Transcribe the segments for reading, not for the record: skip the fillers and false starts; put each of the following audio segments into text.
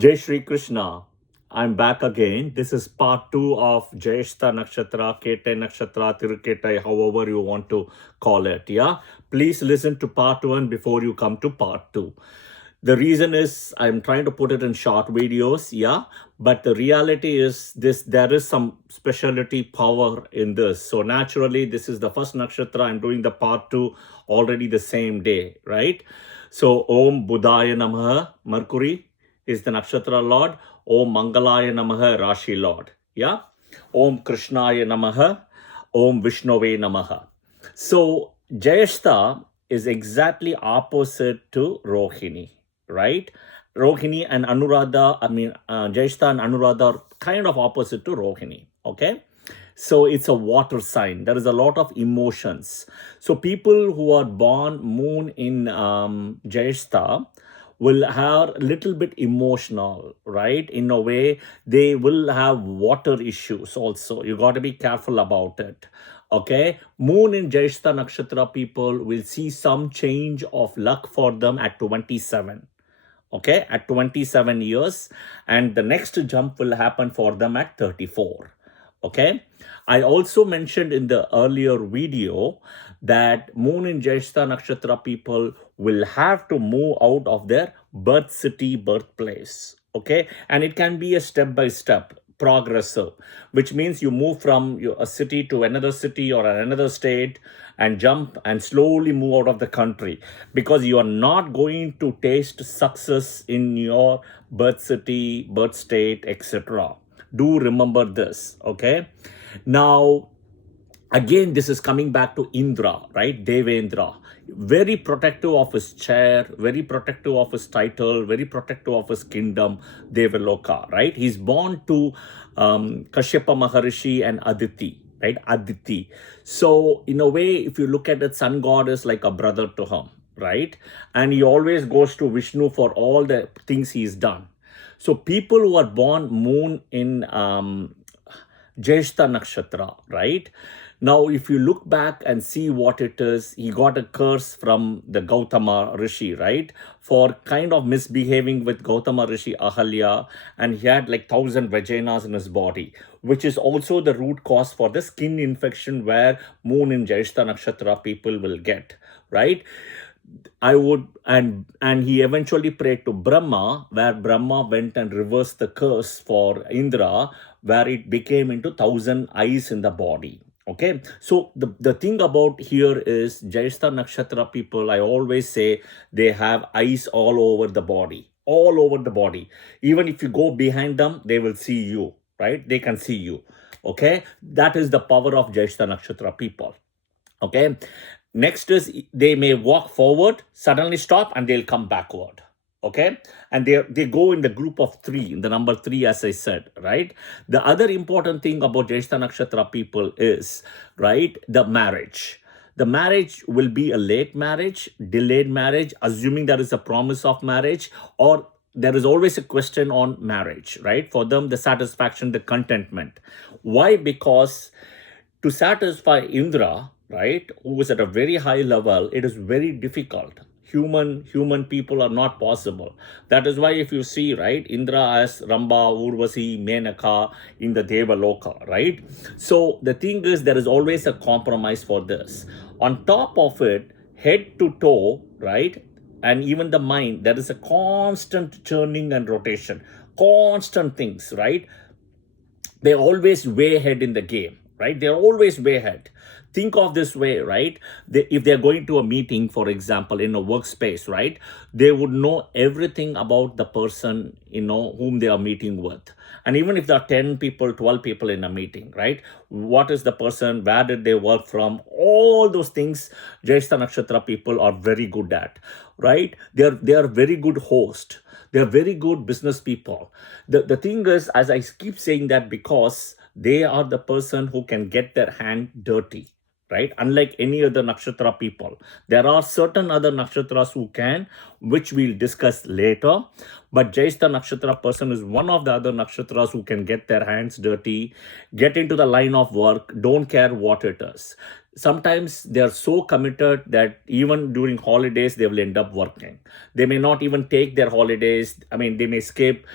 Jai Shri Krishna. I'm back again. This is part 2 of Jyestha Nakshatra, Kete Nakshatra, Tirukete, however you want to call it. Yeah. Please listen to part 1 before you come to part 2. The reason is I'm trying to put it in short videos. Yeah. But the reality is this, there is some specialty power in this. So naturally, this is the first nakshatra. I'm doing the part 2 already the same day, right? So Om Budaya Namaha, Mercury is the nakshatra lord. Om Mangalaya Namaha, Rashi lord. Yeah. Om Krishnaya Namaha. Om Vishnove Namaha. So Jyestha is exactly opposite to Rohini, right? Rohini and Anuradha, Jyestha and Anuradha are kind of opposite to Rohini, okay? So it's a water sign. There is a lot of emotions. So people who are born moon in Jyestha will have a little bit emotional, right? In a way, they will have water issues also. You got to be careful about it. Okay, moon in Jyestha Nakshatra people will see some change of luck for them at 27. Okay, at 27 years, and the next jump will happen for them at 34. Okay, I also mentioned in the earlier video that moon in Jyestha Nakshatra people will have to move out of their birth city, birthplace. Okay, and it can be a step by step progressive, which means you move from a city to another city or another state and jump and slowly move out of the country, because you are not going to taste success in your birth city, birth state, etc. Do remember this, okay? Now, again, this is coming back to Indra, right? Devendra. Very protective of his chair, very protective of his title, very protective of his kingdom, Devaloka, right? He's born to Kashyapa Maharishi and Aditi, right? Aditi. So, in a way, if you look at it, sun god is like a brother to him, right? And he always goes to Vishnu for all the things he's done. So, people who are born moon in Jyestha Nakshatra, right? Now, if you look back and see what it is, he got a curse from the Gautama Rishi, right? For kind of misbehaving with Gautama Rishi Ahalya, and he had like 1,000 vaginas in his body, which is also the root cause for the skin infection where moon in Jyestha Nakshatra people will get, right? I would, and he eventually prayed to Brahma, where Brahma went and reversed the curse for Indra, where it became into 1,000 eyes in the body. Okay, so the thing about here is Jyestha Nakshatra people, I always say they have eyes all over the body, all over the body. Even if you go behind them, they will see you, right? They can see you. Okay, that is the power of Jyestha Nakshatra people. Okay, next is they may walk forward, suddenly stop, and they'll come backward. Okay, and they go in the group of 3, in the number 3, as I said, right? The other important thing about Jyestha Nakshatra people is, right, the marriage. The marriage will be a late marriage, delayed marriage, assuming there is a promise of marriage, or there is always a question on marriage, right? For them, the satisfaction, the contentment. Why? Because to satisfy Indra, right, who is at a very high level, it is very difficult. Human people are not possible. That is why if you see, right, Indra as Ramba, Urvasi, Menaka in the Devaloka, right? So the thing is, there is always a compromise for this. On top of it, head to toe, right, and even the mind, there is a constant churning and rotation, constant things, right? They're always way ahead in the game, right? They're always way ahead. Think of this way, right? If they're going to a meeting, for example, in a workspace, right? They would know everything about the person, whom they are meeting with. And even if there are 10 people, 12 people in a meeting, right? What is the person? Where did they work from? All those things, Jyestha Nakshatra people are very good at, right? They are very good hosts. They're very good business people. The thing is, as I keep saying that, because they are the person who can get their hand dirty, right? Unlike any other nakshatra people. There are certain other nakshatras who can, which we'll discuss later. But Jyestha Nakshatra person is one of the other nakshatras who can get their hands dirty, get into the line of work, don't care what it is. sometimes they are so committed that even during holidays they will end up working. They may not even take their holidays. I mean, they may skip.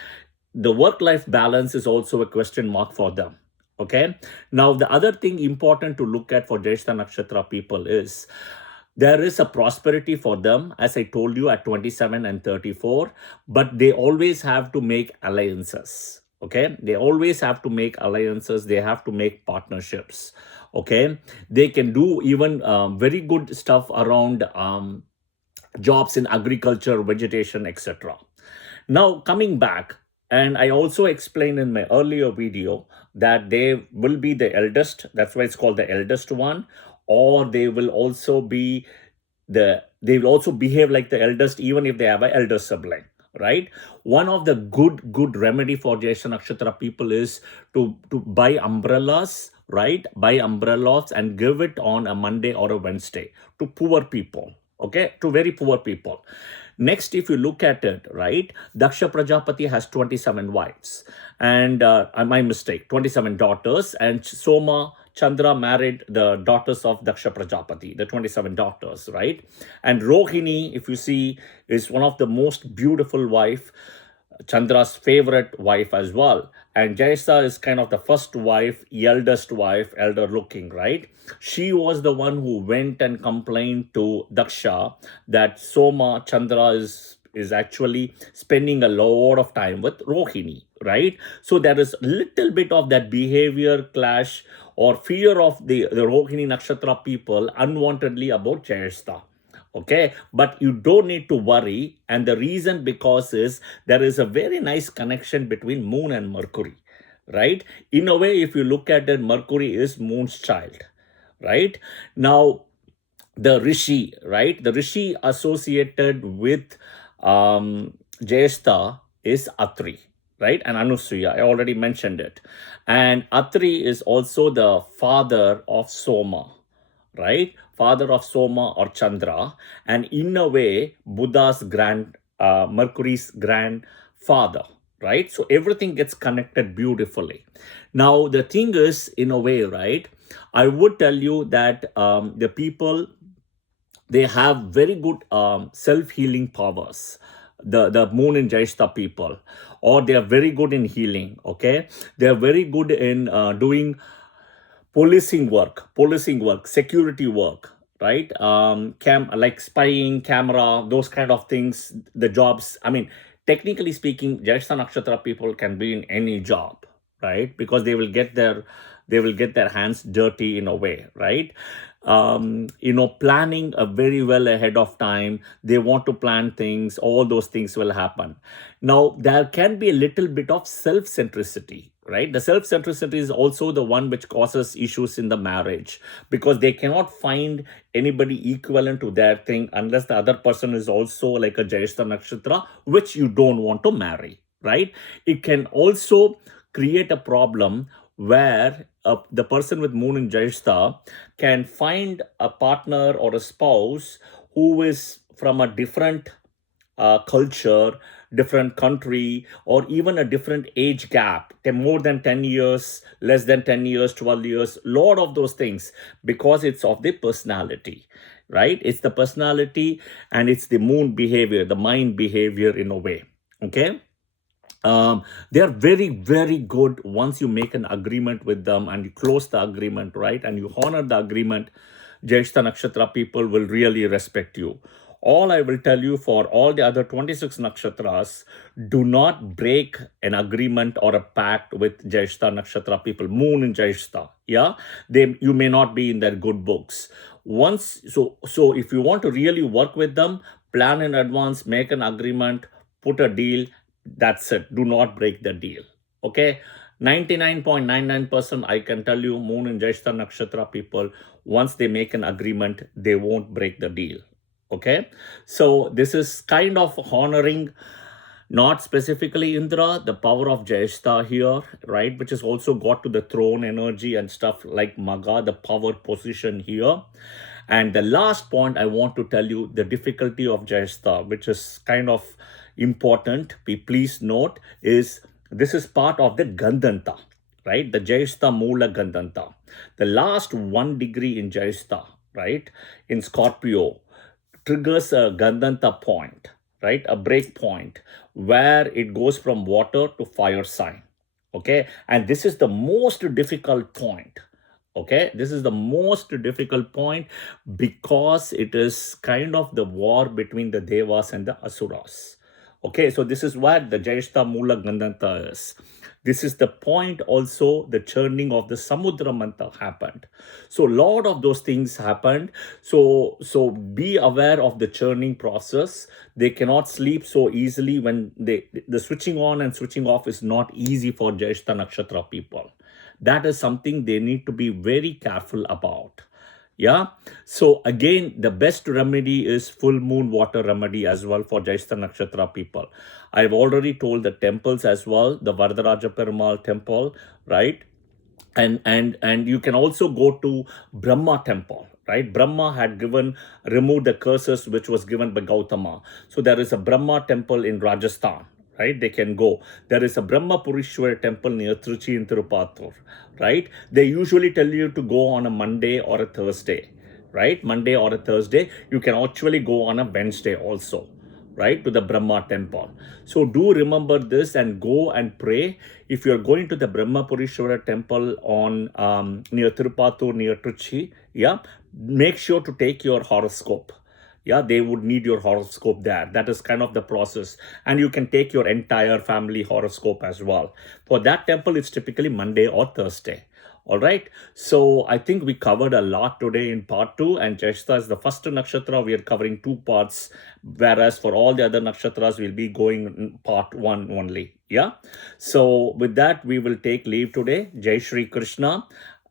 The work-life balance is also a question mark for them. Okay. Now, the other thing important to look at for Jyestha Nakshatra people is there is a prosperity for them, as I told you, at 27 and 34, but they always have to make alliances. Okay. They always have to make alliances. They have to make partnerships. Okay. They can do even very good stuff around jobs in agriculture, vegetation, etc. Now, coming back, and I also explained in my earlier video that they will be the eldest. That's why it's called the eldest one. Or they will also be they will also behave like the eldest even if they have an elder sibling, right? One of the good remedy for Jyestha Nakshatra people is to buy umbrellas, right? Buy umbrellas and give it on a Monday or a Wednesday to poor people, okay? To very poor people. Next, if you look at it, right, Daksha Prajapati has 27 wives, and my mistake, 27 daughters, and Soma Chandra married the daughters of Daksha Prajapati, the 27 daughters, right? And Rohini, if you see, is one of the most beautiful wife, Chandra's favorite wife as well. And Jyestha is kind of the first wife, eldest wife, elder looking, right? She was the one who went and complained to Daksha that Soma Chandra is actually spending a lot of time with Rohini, right? So there is a little bit of that behavior clash or fear of the Rohini Nakshatra people unwantedly about Jyestha. Okay, but you don't need to worry. And the reason because is there is a very nice connection between Moon and Mercury, right? In a way, if you look at it, Mercury is Moon's child, right? Now, the Rishi, right? The Rishi associated with Jyestha is Atri, right? And Anusuya, I already mentioned it. And Atri is also the father of Soma, right? Father of Soma or Chandra, and in a way, Buddha's Mercury's grandfather, right? So everything gets connected beautifully. Now, the thing is, in a way, right, I would tell you that the people, they have very good self-healing powers. The Moon and Jyestha people, or they are very good in healing, okay? They are very good in doing policing work, security work, right? Like spying, camera, those kind of things, the jobs. I mean, technically speaking, Jyestha Nakshatra people can be in any job, right? Because they will get their hands dirty in a way, right? Planning very well ahead of time. They want to plan things, all those things will happen. Now, there can be a little bit of self-centricity, right? The self-centricity is also the one which causes issues in the marriage because they cannot find anybody equivalent to their thing unless the other person is also like a Jyestha Nakshatra, which you don't want to marry, right? It can also create a problem where the person with Moon in Jyestha can find a partner or a spouse who is from a different culture, different country, or even a different age gap, more than 10 years, less than 10 years, 12 years, lot of those things, because it's of the personality, right? It's the personality and it's the Moon behavior, the mind behavior in a way, okay? They are very, very good once you make an agreement with them and you close the agreement, right? And you honor the agreement. Jyestha Nakshatra people will really respect you. All I will tell you for all the other 26 nakshatras, do not break an agreement or a pact with Jyestha Nakshatra people, Moon in Jyestha. Yeah, you may not be in their good books. So if you want to really work with them, plan in advance, make an agreement, put a deal. That's it. Do not break the deal. Okay. 99.99% I can tell you, Moon and Jyestha Nakshatra people, once they make an agreement, they won't break the deal. Okay. So this is kind of honoring not specifically Indra, the power of Jyestha here, right? Which is also got to the throne energy and stuff like Maga, the power position here. And the last point I want to tell you, the difficulty of Jyestha, which is kind of important, please note, is this is part of the Gandanta, right? The Jyestha Moola Gandanta. The last 1 degree in Jyestha, right, in Scorpio, triggers a Gandanta point, right, a break point where it goes from water to fire sign. Okay, and this is the most difficult point. Okay, this is the most difficult point because it is kind of the war between the Devas and the Asuras. Okay, so this is what the Jyestha Moola Gandanta is. This is the point also the churning of the Samudra Mantha happened. So a lot of those things happened. So be aware of the churning process. They cannot sleep so easily when the switching on and switching off is not easy for Jyestha Nakshatra people. That is something they need to be very careful about. Yeah. So again, the best remedy is full moon water remedy as well for Jyestha Nakshatra people. I've already told the temples as well, the Varadaraja Perumal temple, right? And you can also go to Brahma temple, right? Brahma had removed the curses which was given by Gautama. So there is a Brahma temple in Rajasthan, right? They can go. There is a Brahma Purishwar temple near Trichy in Tirupattur, right? They usually tell you to go on a Monday or a Thursday, right? Monday or a Thursday. You can actually go on a Wednesday also, right, to the Brahma temple. So do remember this and go and pray. If you're going to the Brahma Purishwara temple on near Tirupattur, near Trichy, yeah, make sure to take your horoscope. Yeah, they would need your horoscope there. That is kind of the process. And you can take your entire family horoscope as well. For that temple, it's typically Monday or Thursday. All right. So I think we covered a lot today in part 2. And Jyestha is the first nakshatra. We are covering 2 parts. Whereas for all the other nakshatras, we'll be going in part 1 only. Yeah. So with that, we will take leave today. Jai Shri Krishna.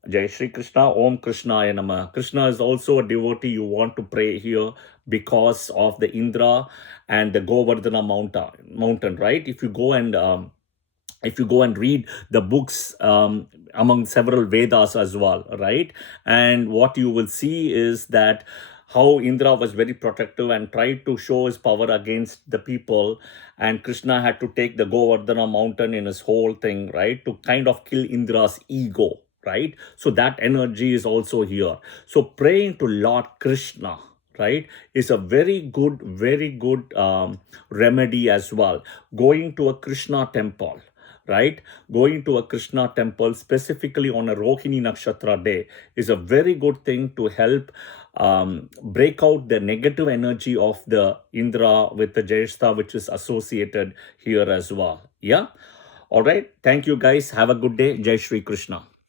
Jai Shri Krishna, Om Krishnaya Namah. Krishna is also a devotee you want to pray here because of the Indra and the Govardhana mountain, right? If you go and read the books among several Vedas as well, right? And what you will see is that how Indra was very protective and tried to show his power against the people, and Krishna had to take the Govardhana mountain in his whole thing, right, to kind of kill Indra's ego, right? So that energy is also here. So praying to Lord Krishna, right, is a very good remedy as well. Going to a Krishna temple, right? Going to a Krishna temple specifically on a Rohini Nakshatra day is a very good thing to help break out the negative energy of the Indra with the Jyestha, which is associated here as well. Yeah. All right. Thank you guys. Have a good day. Jai Shri Krishna.